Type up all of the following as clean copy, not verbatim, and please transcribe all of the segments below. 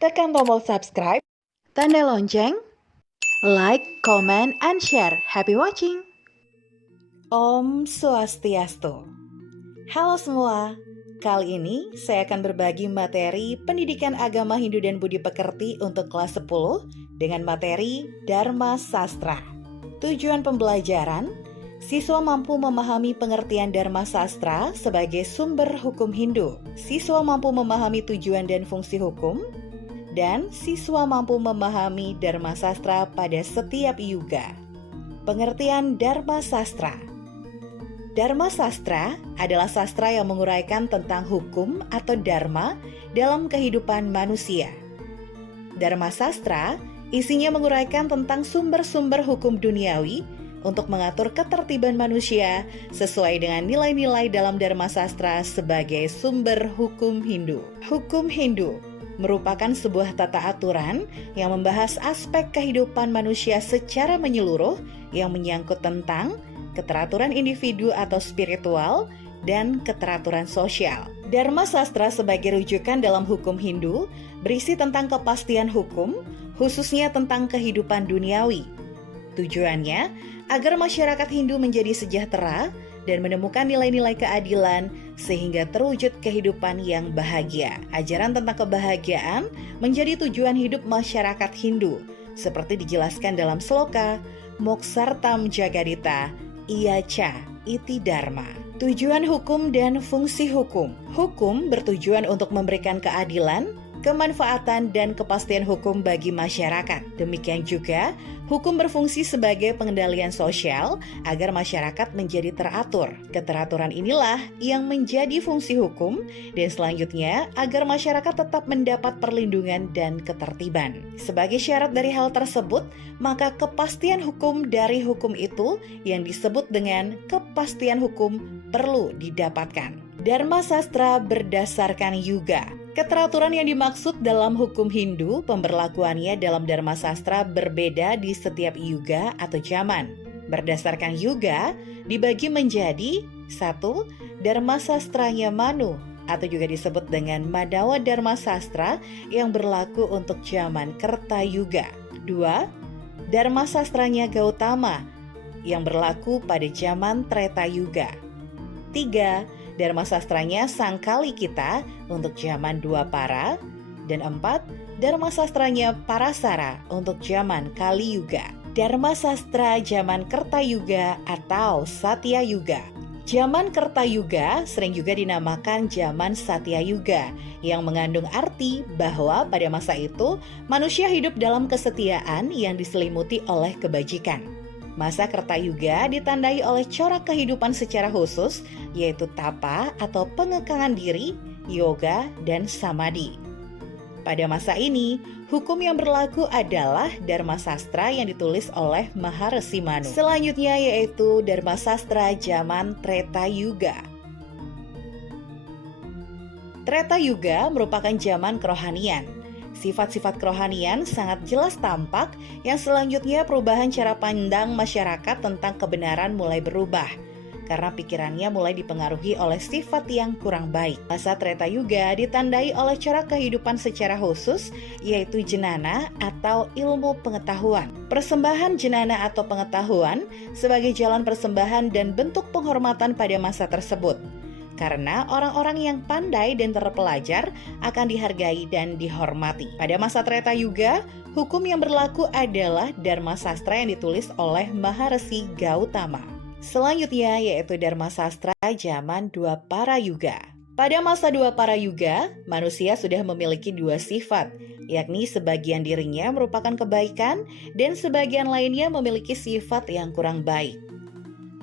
tekan tombol subscribe, tanda lonceng, like, comment, and share. Happy watching! Om Swastiastu. Halo semua, kali ini saya akan berbagi materi pendidikan agama Hindu dan Budi Pekerti untuk kelas 10 dengan materi Dharma Sastra. Tujuan pembelajaran, siswa mampu memahami pengertian Dharma Sastra sebagai sumber hukum Hindu. Siswa mampu memahami tujuan dan fungsi hukum, dan siswa mampu memahami Dharma Sastra pada setiap yuga. Pengertian Dharma Sastra. Dharma Sastra adalah sastra yang menguraikan tentang hukum atau dharma dalam kehidupan manusia. Dharma Sastra isinya menguraikan tentang sumber-sumber hukum duniawi untuk mengatur ketertiban manusia sesuai dengan nilai-nilai dalam Dharma Sastra sebagai sumber hukum Hindu. Hukum Hindu merupakan sebuah tata aturan yang membahas aspek kehidupan manusia secara menyeluruh yang menyangkut tentang keteraturan individu atau spiritual dan keteraturan sosial. Dharma Sastra sebagai rujukan dalam hukum Hindu berisi tentang kepastian hukum, khususnya tentang kehidupan duniawi. Tujuannya agar masyarakat Hindu menjadi sejahtera dan menemukan nilai-nilai keadilan sehingga terwujud kehidupan yang bahagia. Ajaran tentang kebahagiaan menjadi tujuan hidup masyarakat Hindu, seperti dijelaskan dalam sloka Moksartam Jagadita Iyaca Iti Dharma. Tujuan hukum dan fungsi hukum. Hukum bertujuan untuk memberikan keadilan, kemanfaatan, dan kepastian hukum bagi masyarakat. Demikian juga, hukum berfungsi sebagai pengendalian sosial agar masyarakat menjadi teratur. Keteraturan inilah yang menjadi fungsi hukum, dan selanjutnya agar masyarakat tetap mendapat perlindungan dan ketertiban. Sebagai syarat dari hal tersebut, maka kepastian hukum dari hukum itu yang disebut dengan kepastian hukum perlu didapatkan. Dharma Sastra berdasarkan yuga. Keteraturan yang dimaksud dalam hukum Hindu, pemberlakuannya dalam Dharma Sastra berbeda di setiap yuga atau zaman. Berdasarkan yuga, dibagi menjadi 1. Dharma Sastranya Manu, atau juga disebut dengan Madawa Dharma Sastra yang berlaku untuk zaman Kerta Yuga. 2. Dharma Sastranya Gautama yang berlaku pada zaman Treta Yuga. 3. Dharma Sastranya Sangkali Kita untuk zaman Dwapara, dan 4. Dharma Sastranya Parasara untuk zaman Kali Yuga. Dharma Sastra zaman Kerta Yuga atau Satya Yuga. Zaman Kerta Yuga sering juga dinamakan zaman Satya Yuga, yang mengandung arti bahwa pada masa itu manusia hidup dalam kesetiaan yang diselimuti oleh kebajikan. Masa Kerta Yuga ditandai oleh corak kehidupan secara khusus, yaitu tapa atau pengekangan diri, yoga, dan samadhi. Pada masa ini, hukum yang berlaku adalah Dharma Sastra yang ditulis oleh Maharesi Manu. Selanjutnya yaitu Dharma Sastra zaman Treta Yuga. Treta Yuga merupakan zaman kerohanian. Sifat-sifat kerohanian sangat jelas tampak, yang selanjutnya perubahan cara pandang masyarakat tentang kebenaran mulai berubah, karena pikirannya mulai dipengaruhi oleh sifat yang kurang baik. Masa Treta Yuga ditandai oleh cara kehidupan secara khusus, yaitu jenana atau ilmu pengetahuan. Persembahan jenana atau pengetahuan sebagai jalan persembahan dan bentuk penghormatan pada masa tersebut. Karena orang-orang yang pandai dan terpelajar akan dihargai dan dihormati. Pada masa Treta Yuga, hukum yang berlaku adalah Dharma Sastra yang ditulis oleh Maharesi Gautama. Selanjutnya yaitu Dharma Sastra zaman Dwapara Yuga. Pada masa Dwapara Yuga, manusia sudah memiliki 2 sifat, yakni sebagian dirinya merupakan kebaikan dan sebagian lainnya memiliki sifat yang kurang baik.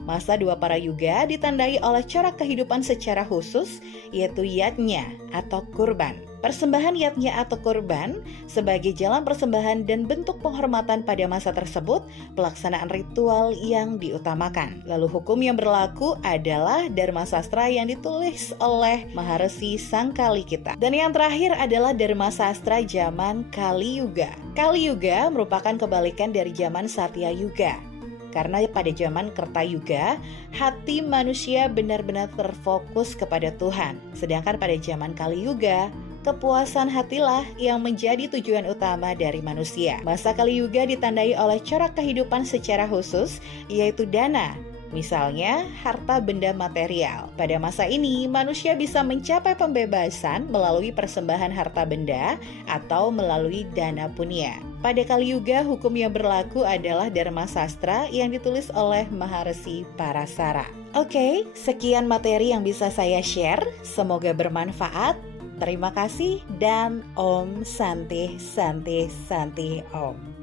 Masa Dwapara Yuga ditandai oleh corak kehidupan secara khusus, yaitu yatnya atau kurban. Persembahan yatnya atau kurban sebagai jalan persembahan dan bentuk penghormatan pada masa tersebut, pelaksanaan ritual yang diutamakan. Lalu hukum yang berlaku adalah Dharma Sastra yang ditulis oleh Maharesi Sangkali Kita. Dan yang terakhir adalah Dharma Sastra zaman Kali Yuga. Kali Yuga merupakan kebalikan dari zaman Satya Yuga. Karena pada zaman Kerta Yuga, hati manusia benar-benar terfokus kepada Tuhan. Sedangkan pada zaman Kali Yuga, kepuasan hatilah yang menjadi tujuan utama dari manusia. Masa Kali Yuga ditandai oleh corak kehidupan secara khusus, yaitu dana. Misalnya, harta benda material. Pada masa ini, manusia bisa mencapai pembebasan melalui persembahan harta benda atau melalui dana punya. Pada Kali Yuga, hukum yang berlaku adalah Dharma Sastra yang ditulis oleh Maharsi Parasara. Oke, sekian materi yang bisa saya share. Semoga bermanfaat. Terima kasih dan Om Santi Santi Santi Om.